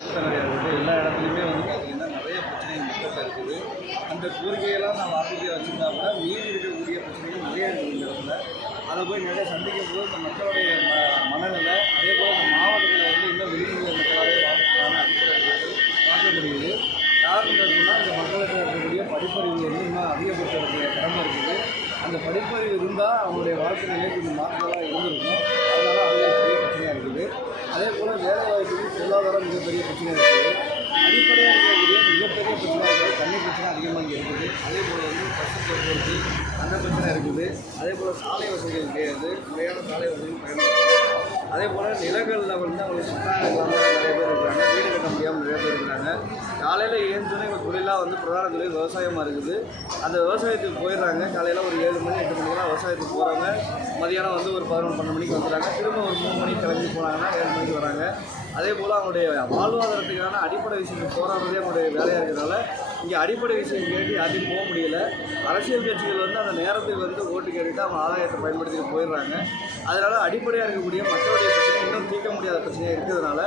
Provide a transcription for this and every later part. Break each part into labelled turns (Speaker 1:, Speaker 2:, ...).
Speaker 1: எல்லா இடத்துலையுமே வந்து பார்த்திங்கன்னா நிறைய பிரச்சனைகள் மக்கள்கிட்ட இருக்குது அந்த கோரிக்கையெல்லாம் நான் வாக்குறுதியாக வச்சுருந்தா கூட மீறி இருக்கக்கூடிய பிரச்சனைகள் நிறைய இருக்குது இந்த இடத்துல அதை போய் நிறைய சந்திக்கும் போது இந்த மக்களுடைய ம மனநிலை அதே போல் இந்த மாவட்டத்தில் வந்து இன்னும் விழிப்புணர்வு மக்களாகவே வாழ்க்கையான அடிப்படை பார்க்க முடியுது காரணம் சொன்னால் இந்த மக்களுக்கு இருக்கக்கூடிய படிப்பறிவு வந்து இன்னும் அதிகப்படுத்தக்கூடிய கடமை இருக்குது அந்த படிப்பறிவு இருந்தால் அவங்களுடைய வாழ்க்கை நிலை கொஞ்சம் மாற்றங்களாக இருந்திருக்கும். மிகப்பெரிய பிரச்சனை இருக்குது அடிப்படையாக இருக்கக்கூடிய மிகப்பெரிய பிரச்சனை இருக்குது தண்ணி பிரச்சனை அதிகமாக இங்கே இருக்குது. அதே போல் வந்து பஸ் போக்குவரத்து அந்த பிரச்சனை இருக்குது. அதே போல் சாலை வசதிகள் கிடையாது. முறையான சாலை வசதிகள் பயன்படுத்தணும் அதே போல் நிலங்களில் வந்து அவங்களுக்கு சுத்தமாக இல்லாமல் நிறைய பேர் இருக்கிறாங்க வீடு கட்ட முடியாமல் நிறைய பேர் இருக்கிறாங்க காலையில் ஏழுந்தோடனே இவங்க தொழிலாக வந்து பிரதான தொழில் விவசாயமாக இருக்குது. அந்த விவசாயத்துக்கு போயிடுறாங்க. காலையில் ஒரு ஏழு மணி எட்டு மணி விவசாயத்துக்கு போகிறவங்க மதியானம் வந்து ஒரு பதினொன்று பன்னெண்டு மணிக்கு வந்துடுறாங்க. திரும்ப ஒரு மூணு மணிக்கு கிளம்பி போனாங்கன்னா ஏழு மணிக்கு வராங்க. அதே போல் அவங்களுடைய வாழ்வாதாரத்துக்கான அடிப்படை விஷயத்துக்கு போராடுறதே அவங்களுடைய வேலையாக இருக்கிறதால இங்கே அடிப்படை விஷயம் கேட்டு யாரையும் போக முடியல. அரசியல் கட்சிகள் வந்து அந்த நேரத்துக்கு வந்து ஓட்டு கேட்டுட்டு அவங்க ஆதாயத்தை பயன்படுத்திட்டு போயிடுறாங்க. அதனால் அடிப்படையாக இருக்கக்கூடிய மக்களுடைய இன்னும் தீர்க்க முடியாத பிரச்சனையாக இருக்கிறதுனால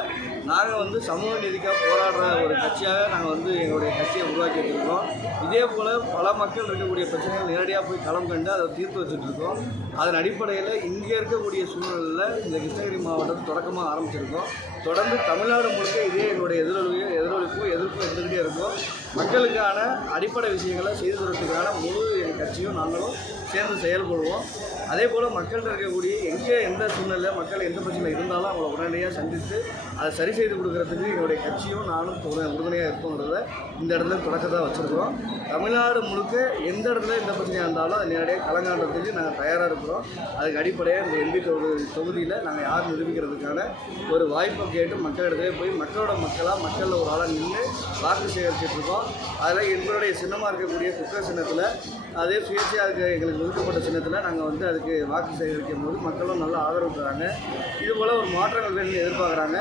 Speaker 1: நாங்கள் வந்து சமூக நீதிக்காக போராடுற ஒரு கட்சியாக நாங்கள் வந்து எங்களுடைய கட்சியை உருவாக்கி வச்சுருக்கோம் இதே போல் பல மக்கள் இருக்கக்கூடிய பிரச்சனைகள் நேரடியாக போய் களம் கண்டு அதை தீர்த்து வச்சுட்ருக்கோம் அதன் அடிப்படையில் இங்கே இருக்கக்கூடிய சூழ்நிலையில் இந்த கிருஷ்ணகிரி மாவட்டம் தொடக்கமாக ஆரம்பிச்சிருக்கோம். தொடர்ந்து தமிழ்நாடு முழுக்க இதே எங்களுடைய எதிரொலி எதிரொலிப்பும் எதிர்ப்பும் இருந்துக்கிட்டே இருக்கும். மக்களுக்கான அடிப்படை விஷயங்களை செய்து தரத்துக்கான முழு எங்கள் கட்சியும் நாங்களும் சேர்ந்து செயல்படுவோம். அதே போல் மக்கள்கிட்ட இருக்கக்கூடிய எங்கே எந்த சூழ்நிலை மக்கள் எந்த பிரச்சனை இருந்தாலும் அவங்கள உடனடியாக சந்தித்து அதை சரி செய்து கொடுக்கறதுக்கு எங்களுடைய கட்சியும் நானும் உறுதுணையாக இருக்கோன்றத இந்த இடத்துல தொடக்கத்தை வச்சுருக்கிறோம். தமிழ்நாடு முழுக்க எந்த இடத்துல எந்த பிரச்சனையாக இருந்தாலும் அது நேரடியாக கலங்காண்டத்துக்கு நாங்கள் தயாராக இருக்கிறோம். அதுக்கு அடிப்படையாக இந்த எம்பி தொகுதி தொகுதியில் நாங்கள் யார் நிரூபிக்கிறதுக்கான ஒரு வாய்ப்பை கேட்டு மக்களிடத்துல போய் மக்களோட மக்களாக மக்களில் ஒரு ஆளாக நின்று வாக்கு சேகரிச்சுட்டு இருக்கோம். அதில் எங்களுடைய சின்னமாக இருக்கக்கூடிய குக்கர் சின்னத்தில் அதே சுயேட்சையாக இருக்க எங்களுக்கு ஒதுக்கப்பட்ட சின்னத்தில் நாங்கள் வந்து அதுக்கு வாக்கு சேகரிக்கும் போது மக்களும் நல்லா ஆதரவு தராங்க. இதுபோல் ஒரு மாற்றங்கள் வேணும்னு எதிர்பார்க்குறாங்க.